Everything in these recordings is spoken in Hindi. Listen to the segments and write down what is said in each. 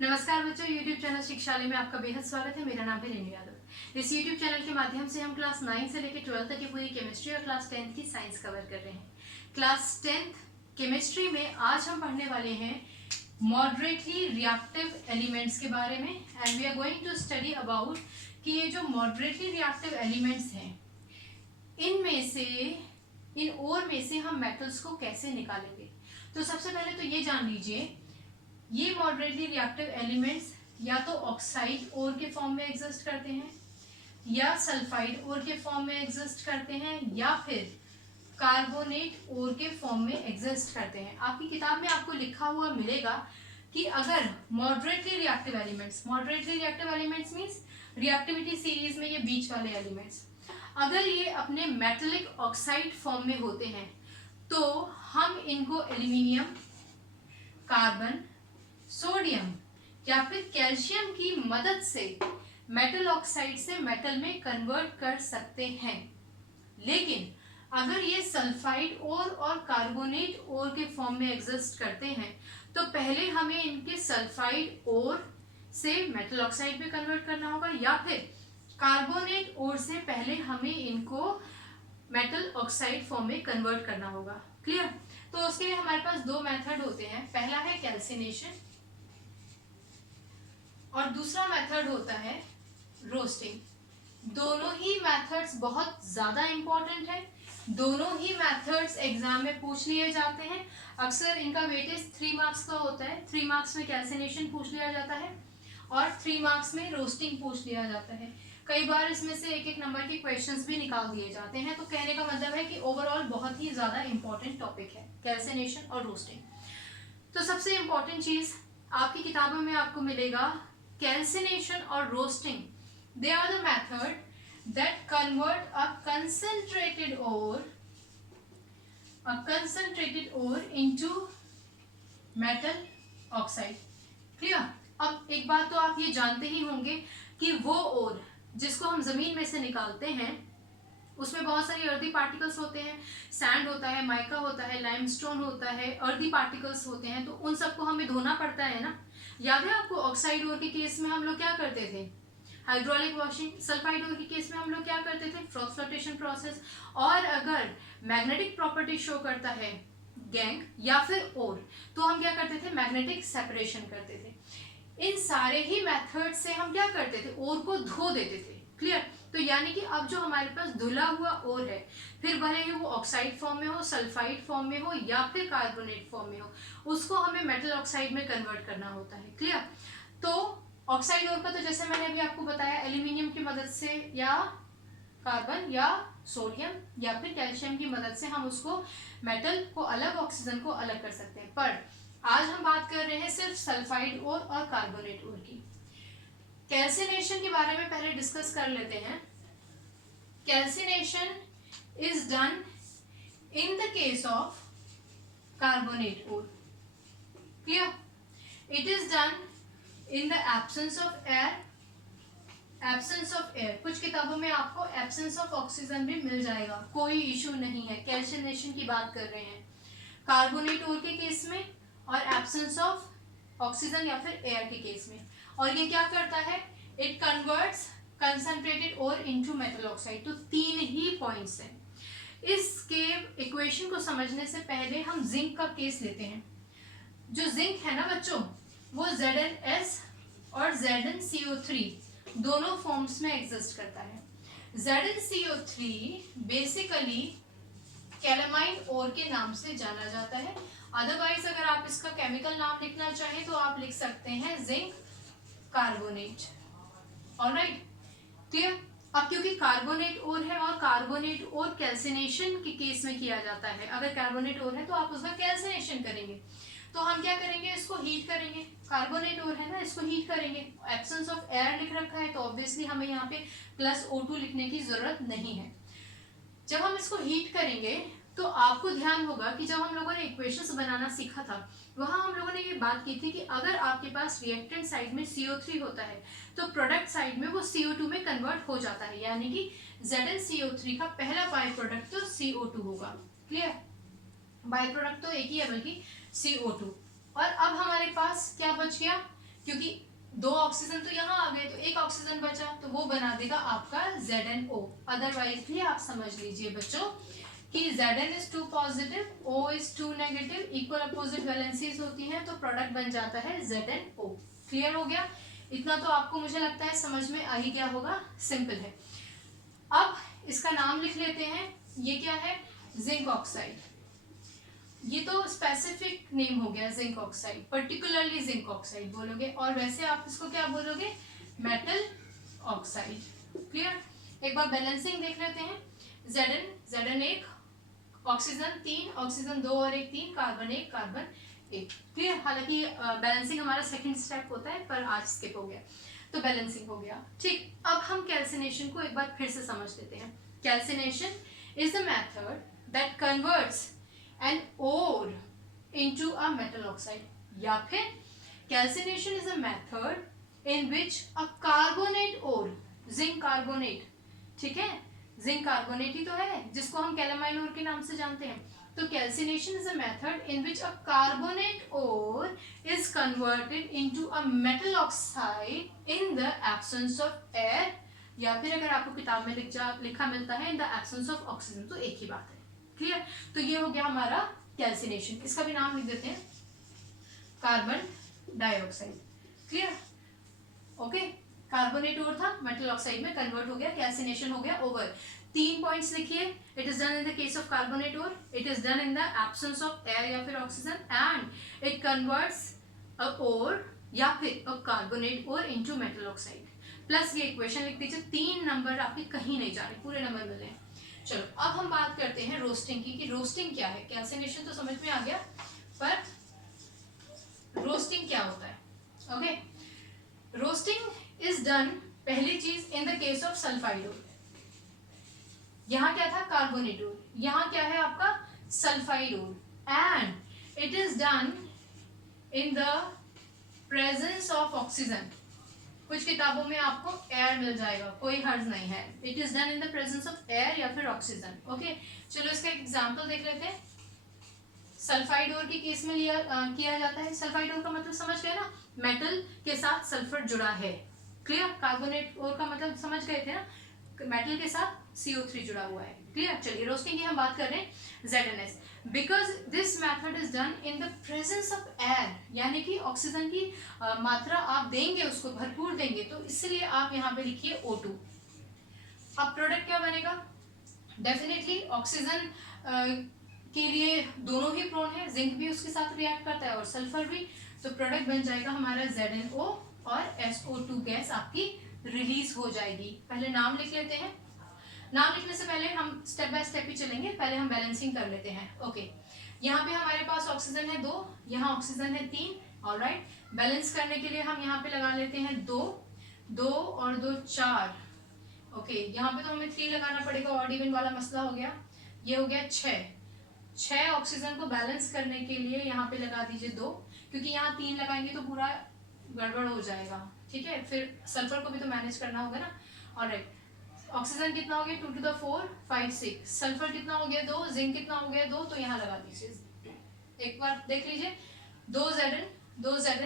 नमस्कार बच्चों, YouTube चैनल शिक्षालय में आपका बेहद स्वागत है। मेरा नाम है रेणु यादव। इस YouTube चैनल के माध्यम से हम क्लास 9 से लेकर 12 तक की पूरी केमिस्ट्री और क्लास 10 की साइंस कवर कर रहे हैं। क्लास 10 केमिस्ट्री में आज हम पढ़ने वाले हैं मॉडरेटली रिएक्टिव एलिमेंट्स के बारे में and we are going to study about कि ये जो मॉडरेटली रिएक्टिव एलिमेंट्स हैं इन ओर में से हम मेटल्स को कैसे निकालेंगे। तो सबसे पहले तो ये जान लीजिए, ये मॉडरेटली रिएक्टिव एलिमेंट्स या तो ऑक्साइड ओर के फॉर्म में एग्जिस्ट करते हैं या सल्फाइड ओर के फॉर्म में एग्जिस्ट करते हैं या फिर कार्बोनेट ओर के फॉर्म में एग्जिस्ट करते हैं। आपकी किताब में आपको लिखा हुआ मिलेगा कि अगर moderately reactive elements means reactivity series में ये बीच वाले एलिमेंट्स अगर ये अपने मेटलिक ऑक्साइड फॉर्म में होते हैं तो हम इनको एल्यूमिनियम, कार्बन, सोडियम या फिर कैल्शियम की मदद से मेटल ऑक्साइड से मेटल में कन्वर्ट कर सकते हैं। लेकिन अगर ये सल्फाइड ओर और कार्बोनेट ओर के फॉर्म में एग्जिस्ट करते हैं तो पहले हमें इनके सल्फाइड ओर से मेटल ऑक्साइड में कन्वर्ट करना होगा या फिर कार्बोनेट ओर से पहले हमें इनको मेटल ऑक्साइड फॉर्म में कन्वर्ट करना होगा। क्लियर? तो उसके लिए हमारे पास दो मेथड होते हैं। पहला है कैल्सिनेशन और दूसरा मेथड होता है रोस्टिंग। दोनों ही मेथड्स बहुत ज़्यादा इम्पोर्टेंट है। दोनों ही मेथड्स एग्जाम में पूछ लिए जाते हैं। अक्सर इनका वेटेज 3 मार्क्स का होता है। 3 मार्क्स में कैल्सिनेशन पूछ लिया जाता है और 3 मार्क्स में रोस्टिंग पूछ लिया जाता है। कई बार इसमें से एक नंबर के क्वेश्चंस भी निकाल दिए जाते हैं। तो कहने का मतलब है कि ओवरऑल बहुत ही ज़्यादा इंपॉर्टेंट टॉपिक है कैल्सिनेशन और रोस्टिंग। तो सबसे इम्पॉर्टेंट चीज़ आपकी किताबों में आपको मिलेगा calcination or roasting. They are the method that convert a concentrated ore into metal oxide. Clear? अब एक बात तो आप ये जानते ही होंगे कि वो ओर जिसको हम जमीन में से निकालते हैं उसमें बहुत सारी अर्दी पार्टिकल्स होते हैं। सैंड होता है, माइका होता है, लाइमस्टोन होता है, अर्दी पार्टिकल्स होते हैं। तो उन सबको हमें धोना पड़ता है ना। याद है आपको ऑक्साइड ओर के केस में हम लोग क्या करते थे? Hydraulic washing. सल्फाइड ओर के केस में हम लोग क्या करते थे? Froth flotation process. और अगर मैग्नेटिक प्रॉपर्टी शो करता है गैंग या फिर ओर तो हम क्या करते थे? मैग्नेटिक सेपरेशन करते थे। इन सारे ही मेथड से हम क्या करते थे? ओर को धो देते थे। क्लियर? तो यानी कि अब जो हमारे पास धुला हुआ ओर है, फिर भले ही वो ऑक्साइड फॉर्म में हो, सल्फाइड फॉर्म में हो या फिर कार्बोनेट फॉर्म में हो, उसको हमें मेटल ऑक्साइड में कन्वर्ट करना होता है। क्लियर? तो ऑक्साइड ओर का तो जैसे मैंने अभी आपको बताया एल्यूमिनियम की मदद से या कार्बन या सोडियम या फिर कैल्शियम की मदद से हम उसको मेटल को अलग, ऑक्सीजन को अलग कर सकते हैं। पर आज हम बात कर रहे हैं सिर्फ सल्फाइड ओर और कार्बोनेट ओर की। कैल्सिनेशन के बारे में पहले डिस्कस कर लेते हैं। Calcination is done in the case of carbonate ore. Clear? It is done in the absence of air. कुछ किताबों में आपको एब्सेंस ऑफ ऑक्सीजन भी मिल जाएगा, कोई इशू नहीं है। कैल्सिनेशन की बात कर रहे हैं कार्बोनेट ओर के केस में और एब्सेंस ऑफ ऑक्सीजन या फिर एयर के केस में। और ये क्या करता है? It converts concentrated ore into metal oxide. तो 3 ही पॉइंट्स हैं। इसके इक्वेशन को समझने से पहले हम जिंक का केस लेते हैं। जो जिंक है ना बच्चों, वो ZnS और ZnCO3 दोनों फॉर्म्स में एग्जिस्ट करता है। ZnCO3 बेसिकली कैलामाइन ओर के नाम से जाना जाता है। अदरवाइज अगर आप इसका केमिकल नाम लिखना चाहें तो आप लिख सकते हैं जिंक कार्बोनेट। ऑलराइट? क्लियर? अब क्योंकि कार्बोनेट ओर है और कार्बोनेट ओर कैल्सिनेशन के केस में किया जाता है। अगर कार्बोनेट ओर है तो आप उसका कैल्सिनेशन करेंगे। तो हम क्या करेंगे? इसको हीट करेंगे। कार्बोनेट ओर है ना, इसको हीट करेंगे। एब्सेंस ऑफ एयर लिख रखा है तो ऑब्वियसली हमें यहाँ पे +O2 लिखने की जरूरत नहीं है। जब हम इसको हीट करेंगे तो आपको ध्यान होगा कि जब हम लोगों ने इक्वेशंस बनाना सीखा था वहां हम लोगों ने ये बात की थी कि अगर आपके पास रिएक्टेंट साइड में CO3 होता है तो प्रोडक्ट साइड में वो CO2 में कन्वर्ट हो जाता है। यानी कि ZnCO3 का पहला बाय प्रोडक्ट तो CO2 होगा। क्लियर? बाय प्रोडक्ट तो एक ही है बल्कि CO2। और अब हमारे पास क्या बच गया? क्योंकि 2 ऑक्सीजन तो यहाँ आ गए, तो 1 ऑक्सीजन बचा, तो वो बना देगा आपका ZnO। अदरवाइज भी आप समझ लीजिए बच्चों कि Zn is 2 positive, O is 2 negative, equal opposite valencies होती हैं, तो प्रोडक्ट बन जाता है ZnO। क्लियर हो गया? इतना तो आपको मुझे लगता है समझ में आ ही गया होगा, सिंपल है। अब इसका नाम लिख लेते हैं, ये क्या है? Zinc oxide. ये तो स्पेसिफिक नेम हो गया zinc oxide, particularly zinc oxide बोलोगे, और वैसे आप इसको क्या बोलोगे? Metal oxide. क्लियर? एक बार बैलेंसिंग देख लेते हैं। Zn 1, ऑक्सीजन 3, ऑक्सीजन 2 और 1 3, कार्बन 1, कार्बन 1। क्लियर? हालांकि बैलेंसिंग हमारा सेकंड स्टेप होता है, पर आज स्किप हो गया, तो बैलेंसिंग हो गया। ठीक, अब हम कैल्सिनेशन को एक बार फिर से समझ लेते हैं। Calcination is the method that converts an ore into a metal oxide, या फिर calcination is a method in which a carbonate ore, zinc carbonate, ठीक है, जिंक कार्बोनेट ही तो है जिसको हम कैलामाइन ओर के नाम से जानते हैं। तो calcination is a method in which a carbonate ore is converted into a metal oxide in the absence of air, या फिर अगर आपको किताब में लिखा मिलता है in the absence of oxygen, तो एक ही बात है। क्लियर? तो ये हो गया हमारा कैल्सिनेशन। इसका भी नाम लिख देते हैं carbon dioxide. Clear? Okay, carbonate ore था, मेटल ऑक्साइड में कन्वर्ट हो गया, कैल्सिनेशन हो गया ओवर। 3 पॉइंट्स लिखिए। It is done in the case of carbonate ore, it is done in the absence of air या फिर oxygen, and it converts a ore या फिर a carbonate ore into metal oxide. Plus ये इक्वेशन लिख दीजिए। 3 नंबर आपके कहीं नहीं जा रहे, पूरे नंबर मिले हैं। चलो अब हम बात करते हैं रोस्टिंग की, कि रोस्टिंग क्या है। कैल्सिनेशन तो समझ में आ गया, पर रोस्टिंग क्या होता है? ओके, रोस्टिंग इज डन, पहली चीज, in the case of sulphide ore. यहाँ क्या था? कार्बोनेट ओर, यहाँ क्या है आपका? Sulphide ore, and it is done in the presence of oxygen. कुछ किताबों में आपको एयर मिल जाएगा, कोई हर्ज नहीं है। It is done in the presence of air या फिर ऑक्सीजन। ओके, चलो इसका एक एग्जांपल देख लेते हैं। सल्फाइड ओर के केस में किया जाता है। सल्फाइड ओर का मतलब समझ गए ना, मेटल के साथ सल्फर जुड़ा है। क्लियर? कार्बोनेट ओर का मतलब समझ गए थे ना, मेटल के साथ CO3 जुड़ा हुआ है। क्लियर? चलिए रोस्टिंग की हम बात कर रहे हैं, ZnS। Because this method is done in the presence of air, यानी कि ऑक्सीजन की मात्रा आप देंगे, उसको भरपूर देंगे, तो इसलिए आप यहाँ पे लिखिए O2। अब प्रोडक्ट क्या बनेगा? डेफिनेटली ऑक्सीजन के लिए दोनों ही प्रोन है, जिंक भी उसके साथ रिएक्ट करता है और सल्फर भी, तो प्रोडक्ट बन जाएगा हमारा ZnO और SO2 गैस आपकी रिलीज हो जाएगी। पहले नाम लिख लेते हैं। नाम लिखने से पहले हम स्टेप बाय स्टेप ही चलेंगे, पहले हम बैलेंसिंग कर लेते हैं। ओके, यहाँ पे हमारे पास ऑक्सीजन है 2, यहाँ ऑक्सीजन है 3। ऑलराइट, बैलेंस करने के लिए हम यहाँ पे लगा लेते हैं 2, 2 और 2 4। ओके, यहाँ पे तो हमें 3 लगाना पड़ेगा, ऑड इवन वाला मसला हो गया। ये हो गया 6 ऑक्सीजन को बैलेंस करने के लिए यहाँ पे लगा दीजिए 2, क्योंकि यहाँ 3 लगाएंगे तो पूरा गड़बड़ हो जाएगा। ठीक है, फिर सल्फर को भी तो मैनेज करना होगा ना। ऑलराइट, ऑक्सीजन कितना हो गया? 2 to the 4 5 6। सल्फर कितना हो गया? 2। जिंक कितना हो गया? 2। तो यहाँ लगा दीजिए, एक बार देख लीजिए। 2 Zn,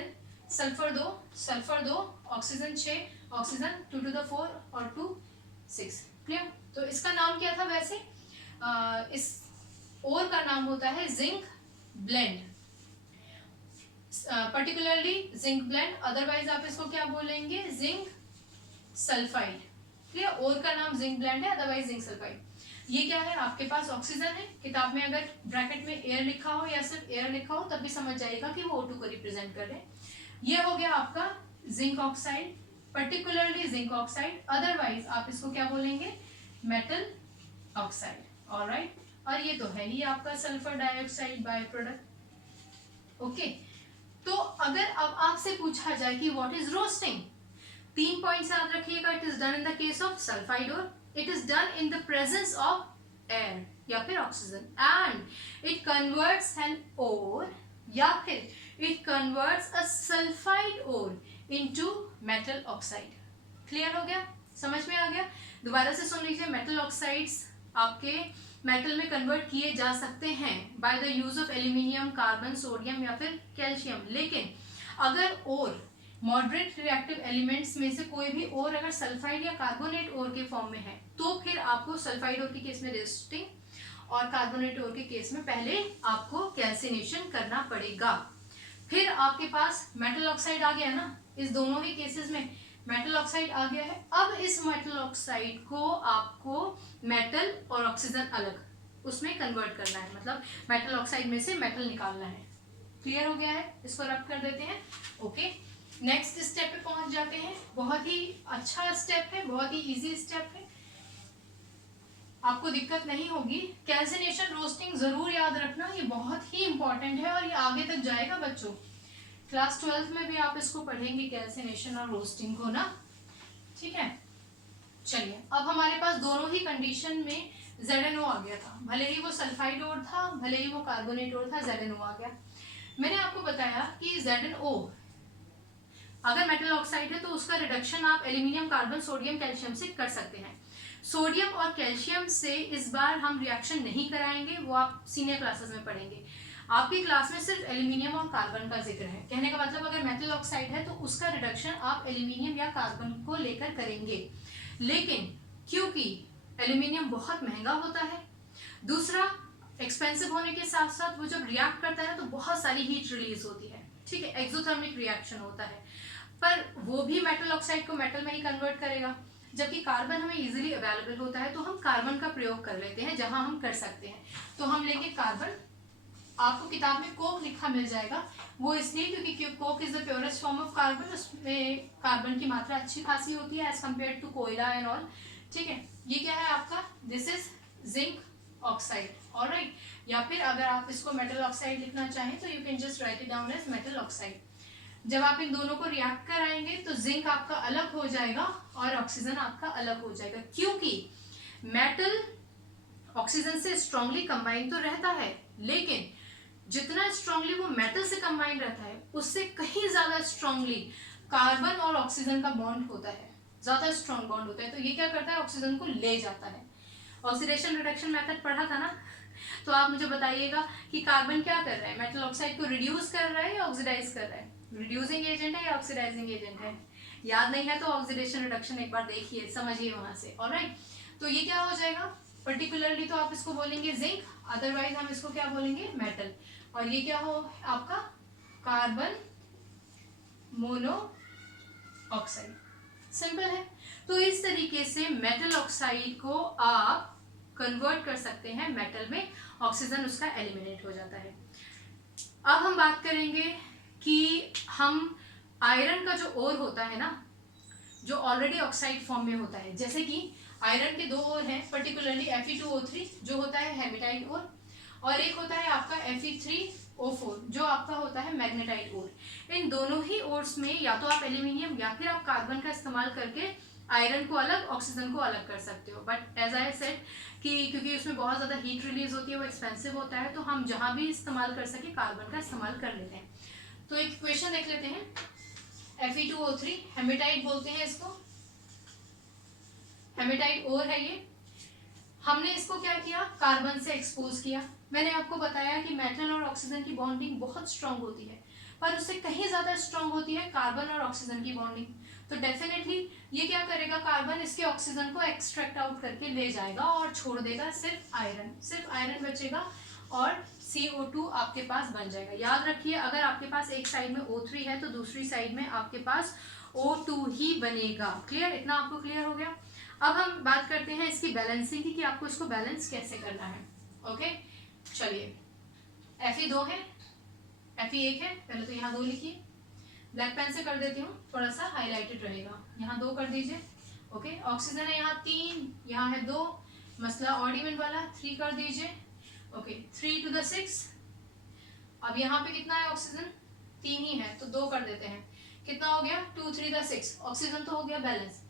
sulphur 2, sulphur 2, oxygen 6, oxygen 2 to the 4 और 2 6। क्लियर? तो इसका नाम क्या था वैसे? इस और का नाम होता है zinc blende, particularly zinc blende, otherwise आप इसको क्या बोलेंगे? Zinc sulphide. क्लियर? और का नाम जिंक ब्लेंड है, अदरवाइज जिंक सल्फाइड। ये क्या है? आपके पास ऑक्सीजन है, किताब में अगर ब्रैकेट में एयर लिखा हो या सिर्फ एयर लिखा हो तब भी समझ जाएगा कि वो O2 को रिप्रेजेंट कर रहे हैं। ये हो गया आपका zinc oxide, particularly zinc oxide, otherwise आप इसको क्या बोलेंगे? Metal oxide. ऑलराइट, और ये तो है ही आपका sulphur dioxide by product. Okay, तो अगर अब आपसे पूछा जाए कि व्हाट इज रोस्टिंग, 3 पॉइंट्स याद रखिएगा। It is done in the case of sulphide ore, it is done in the presence of air या फिर oxygen, and it converts an ore या फिर it converts a sulphide ore into metal oxide. Clear हो गया? समझ में आ गया? दोबारा से सुन लीजिए। मेटल ऑक्साइड्स आपके मेटल में कन्वर्ट किए जा सकते हैं by the use of aluminium, carbon, sodium या फिर कैल्शियम, लेकिन अगर और मॉडरेट रिएक्टिव एलिमेंट्स में से कोई भी और अगर सल्फाइड या कार्बोनेट और के फॉर्म में है तो फिर आपको सल्फाइड और के केस में रेजिस्टिंग और कार्बोनेट और के केस में पहले आपको कैल्सिनेशन करना पड़ेगा। फिर आपके पास मेटल ऑक्साइड आ गया ना, इस दोनों ही केसेस में मेटल ऑक्साइड आ गया है। अब इस मेटल ऑक्साइड को आपको मेटल और ऑक्सीजन अलग उसमें कन्वर्ट करना है, मतलब मेटल ऑक्साइड में से मेटल निकालना है। क्लियर हो गया है? इसको रब कर देते हैं। ओके, नेक्स्ट स्टेप पे पहुंच जाते हैं। बहुत ही अच्छा स्टेप है, बहुत ही इजी स्टेप है, आपको दिक्कत नहीं होगी। कैल्सिनेशन रोस्टिंग जरूर याद रखना, ये बहुत ही इंपॉर्टेंट है और ये आगे तक जाएगा बच्चों। क्लास 12 में भी आप इसको पढ़ेंगे कैल्सिनेशन और रोस्टिंग को ना, ठीक है। चलिए, अब हमारे पास दोनों ही कंडीशन में ZnO आ गया था, भले ही वो सल्फाइड और था, भले ही वो कार्बोनेट और था, ZnO आ गया। मैंने आपको बताया कि ZnO अगर मेटल ऑक्साइड है तो उसका रिडक्शन आप एल्यूमिनियम, कार्बन, सोडियम, कैल्शियम से कर सकते हैं। सोडियम और कैल्शियम से इस बार हम रिएक्शन नहीं कराएंगे, वो आप सीनियर क्लासेस में पढ़ेंगे। आपकी क्लास में सिर्फ एल्यूमिनियम और कार्बन का जिक्र है। कहने का मतलब अगर मेटल ऑक्साइड है तो उसका रिडक्शन आप एल्यूमिनियम या कार्बन को लेकर करेंगे, लेकिन क्योंकि एल्यूमिनियम बहुत महंगा होता है, दूसरा एक्सपेंसिव होने के साथ साथ वो जब रिएक्ट करता है तो बहुत सारी हीट रिलीज होती है, ठीक है, एक्सोथर्मिक रिएक्शन होता है, पर वो भी मेटल ऑक्साइड को मेटल में ही कन्वर्ट करेगा। जबकि कार्बन हमें इजीली अवेलेबल होता है तो हम कार्बन का प्रयोग कर लेते हैं जहां हम कर सकते हैं, तो हम लेंगे कार्बन। आपको किताब में कोक लिखा मिल जाएगा, वो इसलिए क्योंकि Coke is the purest form of carbon, उसमें कार्बन की मात्रा अच्छी खासी होती है एज कम्पेयर टू कोयला एंड ऑल, ठीक है। ये क्या है आपका, this is zinc oxide, alright. या फिर अगर आप इसको मेटल ऑक्साइड लिखना चाहें तो you can just write it down as metal oxide. जब आप इन दोनों को रिएक्ट कराएंगे तो जिंक आपका अलग हो जाएगा और ऑक्सीजन आपका अलग हो जाएगा, क्योंकि मेटल ऑक्सीजन से स्ट्रांगली कंबाइन तो रहता है, लेकिन जितना स्ट्रांगली वो मेटल से कंबाइन रहता है उससे कहीं ज्यादा स्ट्रांगली कार्बन और ऑक्सीजन का बॉन्ड होता है, ज्यादा स्ट्रांग बॉन्ड होता है। तो ये क्या करता है, ऑक्सीजन को ले जाता है। ऑक्सीडेशन रिडक्शन मेथड पढ़ा था ना, तो आप मुझे बताइएगा कि कार्बन क्या कर रहा है, मेटल ऑक्साइड को रिड्यूस कर रहा है या ऑक्सीडाइज कर रहा है, रिड्यूसिंग एजेंट है या ऑक्सीडाइजिंग एजेंट है। याद नहीं है तो ऑक्सीडेशन रिडक्शन एक बार देखिए, समझिए वहां से, ऑलराइट। तो ये क्या हो जाएगा, पर्टिकुलरली तो आप इसको बोलेंगे जिंक, अदरवाइज हम इसको क्या बोलेंगे, मेटल। और ये क्या हो आपका, कार्बन मोनो ऑक्साइड। सिंपल है। तो इस तरीके से मेटल ऑक्साइड को आप कन्वर्ट कर सकते हैं मेटल में, ऑक्सीजन उसका एलिमिनेट हो जाता है। अब हम बात करेंगे कि हम आयरन का जो ओर होता है ना, जो ऑलरेडी ऑक्साइड फॉर्म में होता है, जैसे कि आयरन के दो ओर हैं, पर्टिकुलरली Fe2O3 जो होता है हेमेटाइट ओर, और एक होता है आपका Fe3O4 जो आपका होता है मैग्नेटाइट ओर। इन दोनों ही ओर्स में या तो आप एल्यूमिनियम या फिर आप कार्बन का इस्तेमाल करके आयरन को अलग, ऑक्सीजन को अलग कर सकते हो, बट एज आई सेड कि क्योंकि उसमें बहुत ज़्यादा हीट रिलीज होती है, वो एक्सपेंसिव होता है, तो हम जहाँ भी इस्तेमाल कर सके कार्बन का इस्तेमाल कर लेते हैं। तो एक इक्वेशन देख लेते हैं, Fe2O3 हेमेटाइट बोलते हैं इसको, हेमेटाइट ओर है ये। हमने इसको क्या किया, कार्बन से एक्सपोज किया। मैंने आपको बताया कि मेटल और ऑक्सीजन की बॉन्डिंग बहुत स्ट्रांग होती है, पर उससे कहीं ज्यादा स्ट्रांग होती है कार्बन और ऑक्सीजन की बॉन्डिंग। तो डेफिनेटली ये क्या करेगा, कार्बन इसके ऑक्सीजन को एक्सट्रैक्ट आउट करके ले जाएगा और छोड़ देगा सिर्फ आयरन बचेगा और CO2 आपके पास बन जाएगा। याद रखिए, अगर आपके पास एक साइड में O3 है तो दूसरी साइड में आपके पास O2 ही बनेगा। क्लियर, इतना आपको क्लियर हो गया। अब हम बात करते हैं इसकी बैलेंसिंग की, कि आपको इसको बैलेंस कैसे करना है। ओके, चलिए, Fe2 है, Fe1 है, पहले तो यहाँ 2 लिखिए, ब्लैक पेन से कर देती हूँ, थोड़ा सा हाईलाइटेड रहेगा, यहाँ 2 कर दीजिए। ओके, ऑक्सीजन है यहाँ 3, यहाँ है 2, मसला ऑड इवन वाला, 3 कर दीजिए। Okay, 3 to the 6। अब यहाँ पे कितना है ऑक्सीजन, 3 ही है, तो 2 कर देते हैं, कितना हो गया, 2 3 the 6, ऑक्सीजन तो हो गया बैलेंस,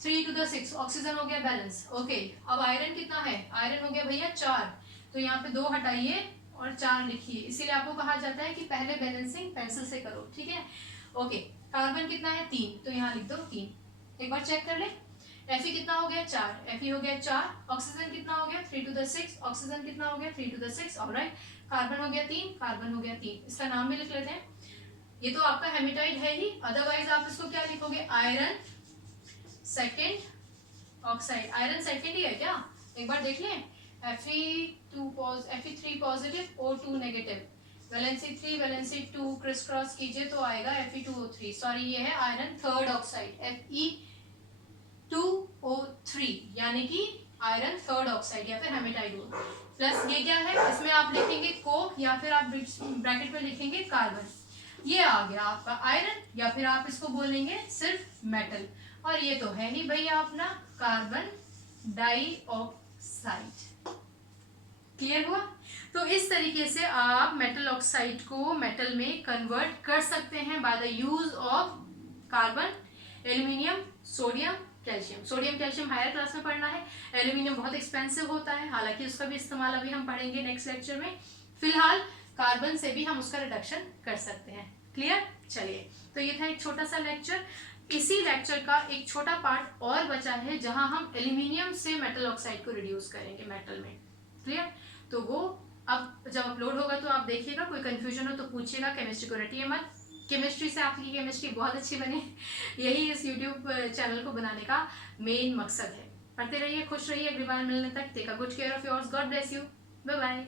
3 to the 6 ऑक्सीजन हो गया बैलेंस। ओके, अब आयरन कितना है, आयरन हो गया भैया 4, तो यहाँ पे 2 हटाइए और 4 लिखिए, इसीलिए आपको कहा जाता है कि पहले बैलेंसिंग पेंसिल से करो, ठीक है। ओके, कार्बन कितना है 3, तो यहाँ लिख दो 3। एक बार चेक कर ले, Fe कितना हो गया 4, Fe हो गया 4, ऑक्सीजन कितना हो गया 3 to the 6, ऑक्सीजन कितना हो गया 3 to the 6, ऑलराइट। कार्बन हो गया 3, कार्बन हो गया 3, इसका नाम भी लिख लेते हैं, ये तो आपका हेमेटाइड है ही, अदरवाइज आप इसको क्या लिखोगे, iron second oxide. Iron second ही है क्या, एक बार देख लें। Fe3 positive O2 negative, valency 3 valency 2 criss cross कीजिए तो आएगा Fe2O3। सॉरी ये है आयरन थर्ड ऑक्साइड Fe2O3, यानी कि आयरन थर्ड ऑक्साइड या फिर हेमेटाइड हो। प्लस ये क्या है, इसमें आप लिखेंगे कोक या फिर आप ब्रैकेट में लिखेंगे कार्बन। ये आ गया आपका आयरन, या फिर आप इसको बोलेंगे सिर्फ मेटल। और ये तो है ही भैया अपना कार्बन डाइऑक्साइड। क्लियर हुआ। तो इस तरीके से आप मेटल ऑक्साइड को मेटल में कन्वर्ट कर सकते हैं by the use of carbon, aluminium, sodium, calcium. Sodium calcium higher class में पढ़ना है, एल्यूमिनियम बहुत एक्सपेंसिव होता है, हालांकि उसका भी इस्तेमाल अभी हम पढ़ेंगे नेक्स्ट लेक्चर में। फिलहाल कार्बन से भी हम उसका रिडक्शन कर सकते हैं। क्लियर। चलिए, तो ये था एक छोटा सा लेक्चर। इसी लेक्चर का एक छोटा पार्ट और बचा है जहां हम एल्यूमिनियम से मेटल ऑक्साइड को रिड्यूस करेंगे मेटल में। क्लियर। तो वो अब जब अपलोड होगा तो आप देखिएगा, कोई कंफ्यूजन हो तो पूछिएगा, केमिस्ट्री को रटिए मत। केमिस्ट्री से आपकी केमिस्ट्री बहुत अच्छी बने, यही इस यूट्यूब चैनल को बनाने का मेन मकसद है। पढ़ते रहिए, खुश रहिए, अगली बार मिलने तक take a good care of yours, God bless you, bye bye.